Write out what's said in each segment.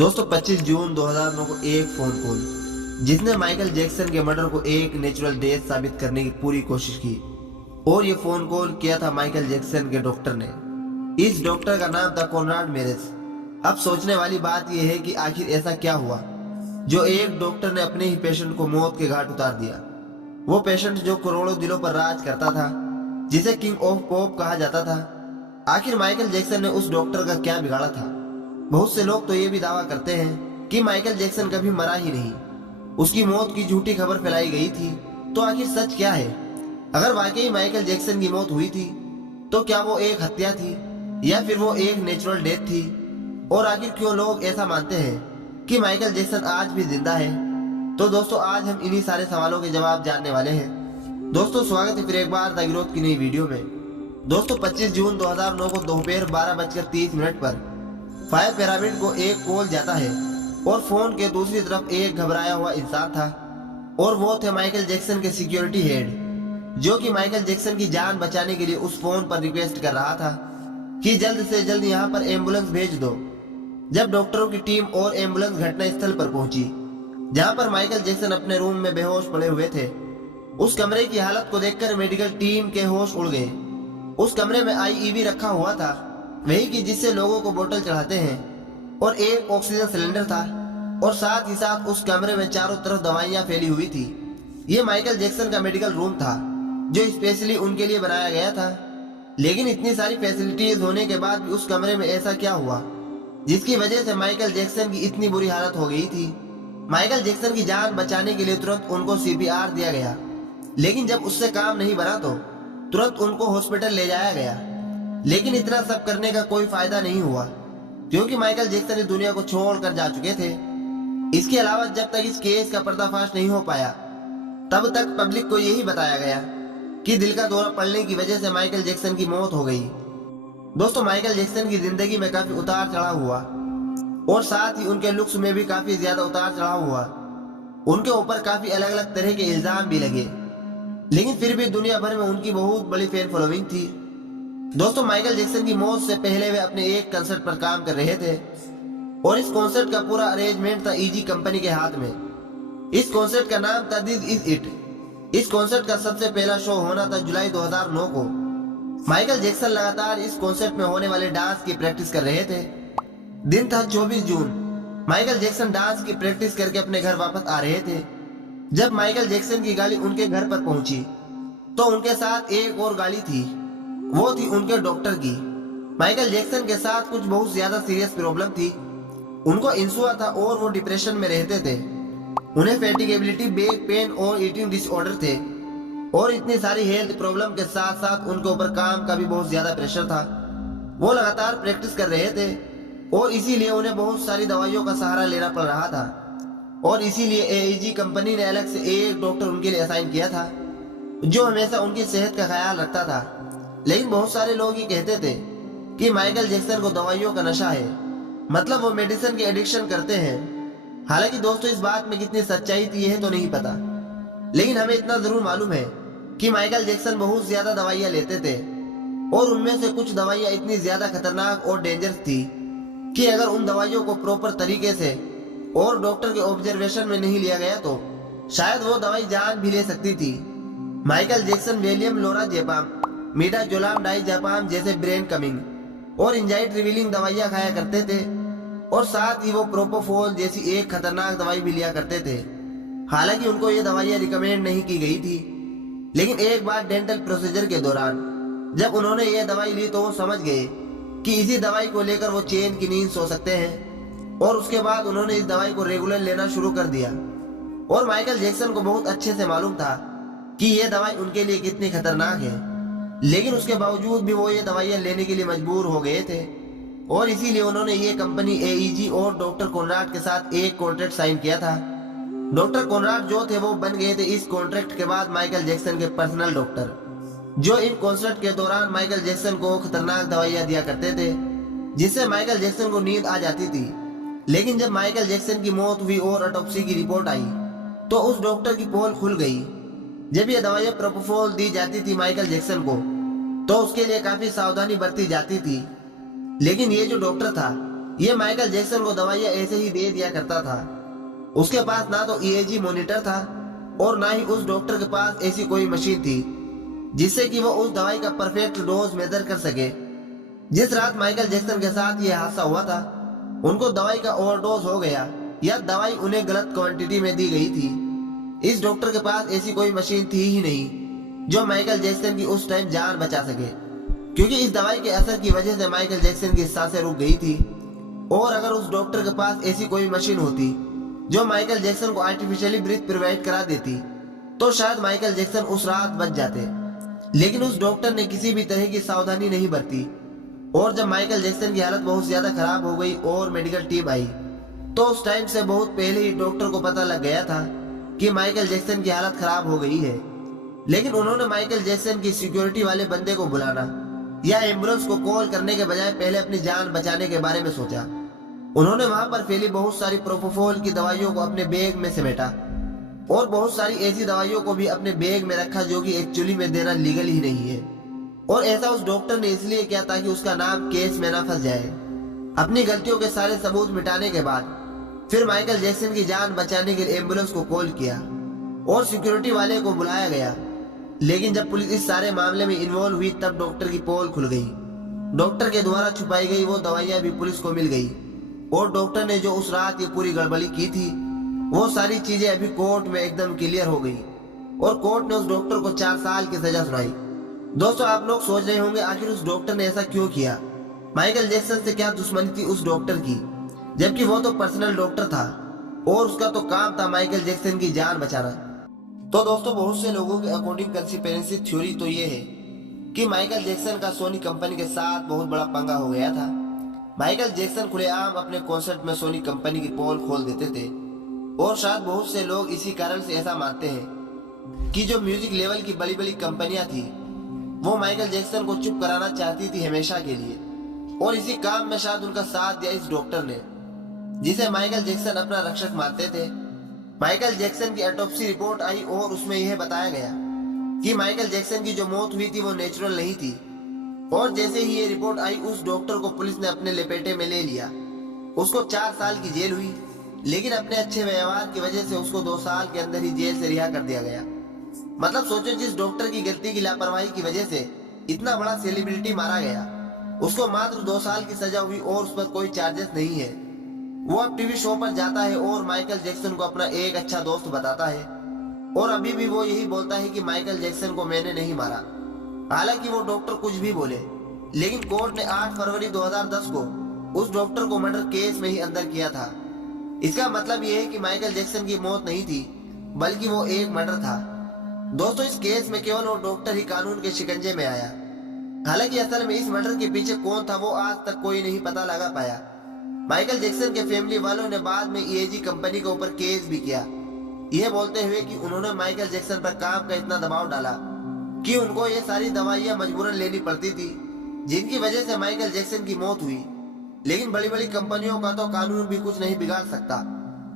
दोस्तों 25 जून 2009 को एक फोन कॉल जिसने माइकल जैक्सन के मर्डर को एक नेचुरल डेथ साबित करने की पूरी कोशिश की। और ये फोन कॉल किया था माइकल जैक्सन के डॉक्टर ने। इस डॉक्टर का नाम था कॉनराड मेरेस। अब सोचने वाली बात यह है कि आखिर ऐसा क्या हुआ जो एक डॉक्टर ने अपने ही पेशेंट को मौत के घाट उतार दिया। वो पेशेंट जो करोड़ों दिलों पर राज करता था, जिसे किंग ऑफ पॉप कहा जाता था। आखिर माइकल जैक्सन ने उस डॉक्टर का क्या बिगाड़ा था? बहुत से लोग तो ये भी दावा करते हैं कि माइकल जैक्सन कभी मरा ही नहीं, उसकी मौत की झूठी खबर फैलाई गई थी। तो आखिर सच क्या है? अगर वाकई माइकल जैक्सन की मौत हुई थी तो क्या वो एक हत्या थी या फिर वो एक नेचुरल डेथ थी? और आखिर क्यों लोग ऐसा मानते हैं कि माइकल जैक्सन आज भी जिंदा है? तो दोस्तों आज हम इन्हीं सारे सवालों के जवाब जानने वाले हैं। दोस्तों स्वागत है फिर एक बार द ग्रोथ की नई वीडियो में। दोस्तों 25 जून 2009 को दोपहर 12:30 पर फायर पिरामिड को एक कॉल जाता है और फोन के दूसरी तरफ एक घबराया हुआ इंसान था। और वो थे माइकल जैक्सन के सिक्योरिटी हेड, जो कि माइकल जैक्सन की जान बचाने के लिए उस फोन पर रिक्वेस्ट कर रहा था कि जल्द से जल्द यहाँ पर एम्बुलेंस भेज दो। जब डॉक्टरों की टीम और एम्बुलेंस घटना स्थल पर पहुंची, जहाँ पर माइकल जैक्सन अपने रूम में बेहोश पड़े हुए थे, उस कमरे की हालत को देखकर मेडिकल टीम के होश उड़ गए। उस कमरे में आईईवी रखा हुआ था, वही कि जिससे लोगों को बोतल चढ़ाते हैं, और एक ऑक्सीजन सिलेंडर था। और साथ ही साथ उस कमरे में चारों तरफ दवाइयां फैली हुई थी। ये माइकल जैक्सन का मेडिकल रूम था जो स्पेशली उनके लिए बनाया गया था। लेकिन इतनी सारी फैसिलिटीज होने के बाद भी उस कमरे में ऐसा क्या हुआ जिसकी वजह से माइकल जैक्सन की इतनी बुरी हालत हो गई थी? माइकल जैक्सन की जान बचाने के लिए तुरंत उनको सीपीआर दिया गया, लेकिन जब उससे काम नहीं बना तो तुरंत उनको हॉस्पिटल ले जाया गया। लेकिन इतना सब करने का कोई फायदा नहीं हुआ, क्योंकि माइकल जैक्सन इस दुनिया को छोड़कर जा चुके थे। इसके अलावा जब तक इस केस का पर्दाफाश नहीं हो पाया, तब तक पब्लिक को यही बताया गया कि दिल का दौरा पड़ने की वजह से माइकल जैक्सन की मौत हो गई। दोस्तों माइकल जैक्सन की जिंदगी में काफी उतार चढ़ाव हुआ, और साथ ही उनके लुक्स में भी काफी ज्यादा उतार चढ़ाव हुआ। उनके ऊपर काफी अलग अलग तरह के इल्जाम भी लगे, लेकिन फिर भी दुनिया भर में उनकी बहुत बड़ी फैन फॉलोइंग थी। दोस्तों माइकल जैक्सन की मौत से पहले वे अपने एक कंसर्ट पर काम कर रहे थे, और इस कॉन्सर्ट का पूरा अरेंजमेंट था ईजी कंपनी के हाथ में। इस कॉन्सर्ट का नाम था दिस इज इट। इस कॉन्सर्ट का सबसे पहला शो होना था जुलाई 2009 को। माइकल जैक्सन लगातार इस कॉन्सर्ट में होने वाले डांस की प्रैक्टिस कर रहे थे। दिन था 24 जून। माइकल जैक्सन डांस की प्रैक्टिस करके अपने घर वापस आ रहे थे। जब माइकल जैक्सन की गाड़ी उनके घर पर पहुंची तो उनके साथ एक और गाड़ी थी, वो थी उनके डॉक्टर की। माइकल जैक्सन के साथ कुछ बहुत ज्यादा सीरियस प्रॉब्लम थी। उनको इंसुआ था और वो डिप्रेशन में रहते थे। उन्हें फैटिगेबिलिटी, बैक पेन और ईटिंग डिसऑर्डर थे, और इतनी सारी हेल्थ प्रॉब्लम के साथ साथ उनके ऊपर काम का भी बहुत ज्यादा प्रेशर था। वो लगातार प्रैक्टिस कर रहे थे, और इसीलिए उन्हें बहुत सारी दवाइयों का सहारा लेना पड़ रहा था। और इसीलिए एईजी कंपनी ने अलग से एक डॉक्टर उनके लिए असाइन किया था, जो हमेशा उनकी सेहत का ख्याल रखता था। लेकिन बहुत सारे लोग ये कहते थे कि माइकल जैक्सन को दवाइयों का नशा है, मतलब वो मेडिसिन की एडिक्शन करते हैं। हालांकि दोस्तों इस बात में कितनी सच्चाई थी यह तो नहीं पता, लेकिन हमें इतना जरूर मालूम है कि माइकल जैक्सन बहुत ज्यादा दवाइयां लेते थे, और उनमें से कुछ दवाइयां इतनी ज्यादा खतरनाक और डेंजरस थी कि अगर उन दवाइयों को प्रॉपर तरीके से और डॉक्टर के ऑब्जर्वेशन में नहीं लिया गया तो शायद वो दवाई जान भी ले सकती थी। Michael Jackson valium lorazepam, midazolam diazepam जैसे ब्रेन कमिंग और एंजाइटी रिवीलिंग दवाइयां खाया करते थे, और साथ ही वो प्रोपोफोल जैसी एक खतरनाक दवाई भी लिया करते थे। हालांकि उनको ये दवाइयां रिकमेंड नहीं की गई थी, लेकिन एक बार डेंटल प्रोसीजर के दौरान जब उन्होंने ये दवाई ली तो वो समझ गए कि इसी दवाई को लेकर वो चैन की नींद सो सकते हैं, और उसके बाद उन्होंने इस दवाई को रेगुलर लेना शुरू कर दिया। और माइकल जैक्सन को बहुत अच्छे से मालूम था कि ये दवाई उनके लिए कितनी खतरनाक है, लेकिन उसके बावजूद भी वो ये दवाइयां लेने के लिए मजबूर हो गए थे। और इसीलिए उन्होंने ये कंपनी एईजी और डॉक्टर कॉनराड के साथ एक कॉन्ट्रैक्ट साइन किया था। डॉक्टर कॉनराड जो थे वो बन गए थे इस कॉन्ट्रैक्ट के बाद माइकल जैक्सन के पर्सनल डॉक्टर, जो इन कॉन्सर्ट के दौरान माइकल जैक्सन को खतरनाक दवाइयां दिया करते थे, जिससे माइकल जैक्सन को नींद आ जाती थी। लेकिन जब माइकल जैक्सन की मौत हुई और ऑटोप्सी की रिपोर्ट आई तो उस डॉक्टर की पोल खुल गई। जब ये दवाइयां प्रोपोफोल दी जाती थी माइकल जैक्सन को तो उसके लिए काफी सावधानी बरती जाती थी। लेकिन ये जो डॉक्टर था ये माइकल जैक्सन को दवाइयां ऐसे ही दे दिया करता था। उसके पास ना तो ईएजी मॉनिटर था और ना ही उस डॉक्टर के पास ऐसी कोई मशीन थी जिससे कि वो उस दवाई का परफेक्ट डोज मेजर कर सके। जिस रात माइकल जैक्सन के साथ ये हादसा हुआ था, उनको दवाई का ओवरडोज हो गया या दवाई उन्हें गलत क्वांटिटी में दी गई थी। इस डॉक्टर के पास ऐसी कोई मशीन थी ही नहीं जो माइकल जैक्सन की उस टाइम जान बचा सके, क्योंकि इस दवाई के असर की वजह से माइकल जैक्सन की सांसें रुक गई थी। और अगर उस डॉक्टर के पास ऐसी कोई मशीन होती जो माइकल जैक्सन को आर्टिफिशियली ब्रीथ प्रोवाइड करा देती, तो शायद माइकल जैक्सन उस रात बच जाते। लेकिन उस डॉक्टर ने किसी भी तरह की सावधानी नहीं बरती और जब माइकल जैक्सन की हालत बहुत ज्यादा खराब हो गई और मेडिकल टीम आई, तो उस टाइम से बहुत पहले ही डॉक्टर को पता लग गया था कि माइकल जैक्सन की हालत खराब हो गई है। लेकिन उन्होंने माइकल जैक्सन की सिक्योरिटी वाले बंदे को बुलाना या एम्बुलेंस को कॉल करने के बजाय पहले अपनी जान बचाने के बारे में सोचा। उन्होंने वहां पर फैली बहुत सारी प्रोपोफॉल की दवाइयों को अपने बैग में समेटा और बहुत सारी ऐसी दवाइयों को भी अपने बैग में रखा जो कि एक्चुअली में देना लीगल ही नहीं है। और ऐसा उस डॉक्टर ने इसलिए किया ताकि उसका नाम केस में ना फंस जाए। अपनी गलतियों के सारे सबूत मिटाने के बाद फिर माइकल जैक्सन की जान बचाने के लिए एम्बुलेंस को कॉल किया और सिक्योरिटी वाले को बुलाया गया। लेकिन जब पुलिस इस सारे मामले में इन्वॉल्व हुई तब डॉक्टर की पोल खुल गई। डॉक्टर के द्वारा छुपाई गई वो दवाइयां भी पुलिस को मिल गई और डॉक्टर ने जो उस रात ये पूरी गड़बड़ी की थी वो सारी चीजें अभी कोर्ट में एकदम क्लियर हो गई और कोर्ट ने उस डॉक्टर को 4 साल की सजा सुनाई। दोस्तों, आप लोग सोच रहे होंगे आखिर उस डॉक्टर ने ऐसा क्यों किया? माइकल जैक्सन से क्या दुश्मनी थी उस डॉक्टर की, जबकि वो तो पर्सनल डॉक्टर था और उसका तो काम था माइकल जैक्सन की जान बचाना। तो दोस्तों, बहुत से लोगों के अकॉर्डिंग कंस्पिरेसी थ्योरी तो ये है कि माइकल जैक्सन का सोनी कंपनी के साथ बहुत बड़ा पंगा हो गया था। माइकल जैक्सन खुलेआम अपने कॉन्सर्ट में सोनी कंपनी की पोल खोल देते थे और शायद बहुत से लोग इसी कारण से ऐसा मानते हैं कि जो म्यूजिक लेवल की बड़ी बड़ी कंपनियां थी वो माइकल जैक्सन को चुप कराना चाहती थी हमेशा के लिए, और इसी काम में शायद उनका साथ दिया इस डॉक्टर ने जिसे माइकल जैक्सन अपना रक्षक मानते थे। माइकल जैक्सन की ऑटोप्सी रिपोर्ट आई और उसमें यह बताया गया कि माइकल जैक्सन की जो मौत हुई थी वो नेचुरल नहीं थी। और जैसे ही ये रिपोर्ट आई उस डॉक्टर को पुलिस ने अपने लपेटे में ले लिया। उसको 4 साल की जेल हुई, लेकिन अपने अच्छे व्यवहार की वजह से उसको 2 साल के अंदर ही जेल से रिहा कर दिया गया। मतलब सोचो, जिस डॉक्टर की गलती की लापरवाही की वजह से इतना बड़ा सेलिब्रिटी मारा गया, उसको मात्र 2 साल की सजा हुई और उस पर कोई चार्जेस नहीं है। वो अब टीवी शो पर जाता है और माइकल जैक्सन को अपना एक अच्छा दोस्त बताता है और अभी भी वो यही बोलता है कि माइकल जैक्सन को मैंने नहीं मारा। हालांकि वो डॉक्टर कुछ भी बोले, लेकिन कोर्ट ने 8 फरवरी 2010 को उस डॉक्टर को मर्डर केस में ही अंदर किया था। इसका मतलब ये है कि माइकल जैक्सन की मौत नहीं थी बल्कि वो एक मर्डर था। दोस्तों, इस केस में केवल वो डॉक्टर ही कानून के शिकंजे में आया। हालांकि असल में इस मर्डर के पीछे कौन था वो आज तक कोई नहीं पता लगा पाया। माइकल जैक्सन के फैमिली वालों ने बाद में ईएजी कंपनी के ऊपर केस भी किया, यह बोलते हुए कि उन्होंने माइकल जैक्सन पर काम का इतना दबाव डाला कि उनको ये सारी दवाइयां मजबूरन लेनी पड़ती थी, जिनकी वजह से माइकल जैक्सन की मौत हुई। लेकिन बड़ी बड़ी कंपनियों का तो कानून भी कुछ नहीं बिगाड़ सकता।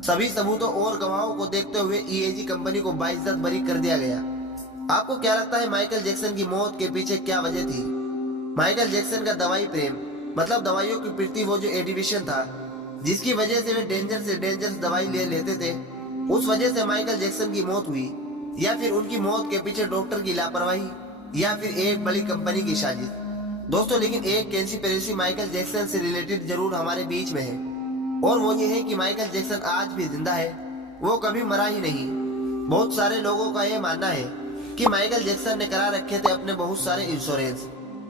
सभी सबूतों और गवाहों को देखते हुए ईएजी कंपनी को बाइज्जत बरी कर दिया गया। आपको क्या लगता है माइकल जैक्सन की मौत के पीछे क्या वजह थी? माइकल जैक्सन का दवाई प्रेम, मतलब दवाइयों के प्रति वो जो एडिक्शन था जिसकी वजह से वे डेंजर से डेंजरस दवाई ले लेते थे, उस वजह से माइकल जैक्सन की मौत हुई, या फिर उनकी मौत के पीछे डॉक्टर की लापरवाही, या फिर एक बड़ी कंपनी की साजिश? दोस्तों, लेकिन एक कंस्पिरेसी माइकल जैक्सन से रिलेटेड जरूर हमारे बीच में है और वो ये है कि माइकल जैक्सन आज भी जिंदा है, वो कभी मरा ही नहीं। बहुत सारे लोगों का ये मानना है कि माइकल जैक्सन ने करा रखे थे अपने बहुत सारे इंश्योरेंस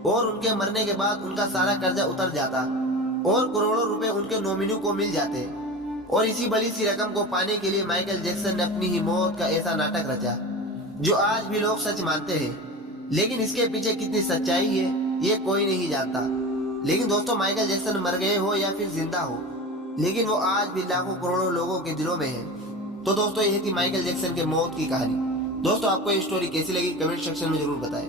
और उनके मरने के बाद उनका सारा कर्जा उतर जाता और करोड़ों रुपए उनके नॉमिनी को मिल जाते। और इसी बड़ी सी रकम को पाने के लिए माइकल जैक्सन ने अपनी ही मौत का ऐसा नाटक रचा जो आज भी लोग सच मानते हैं। लेकिन इसके पीछे कितनी सच्चाई है ये कोई नहीं जानता। लेकिन दोस्तों, माइकल जैक्सन मर गए हो या फिर जिंदा हो, लेकिन वो आज भी लाखों करोड़ों लोगों के दिलों में है। तो दोस्तों, यह थी माइकल जैक्सन के मौत की कहानी। दोस्तों, आपको ये स्टोरी कैसी लगी कमेंट सेक्शन में जरूर बताएं।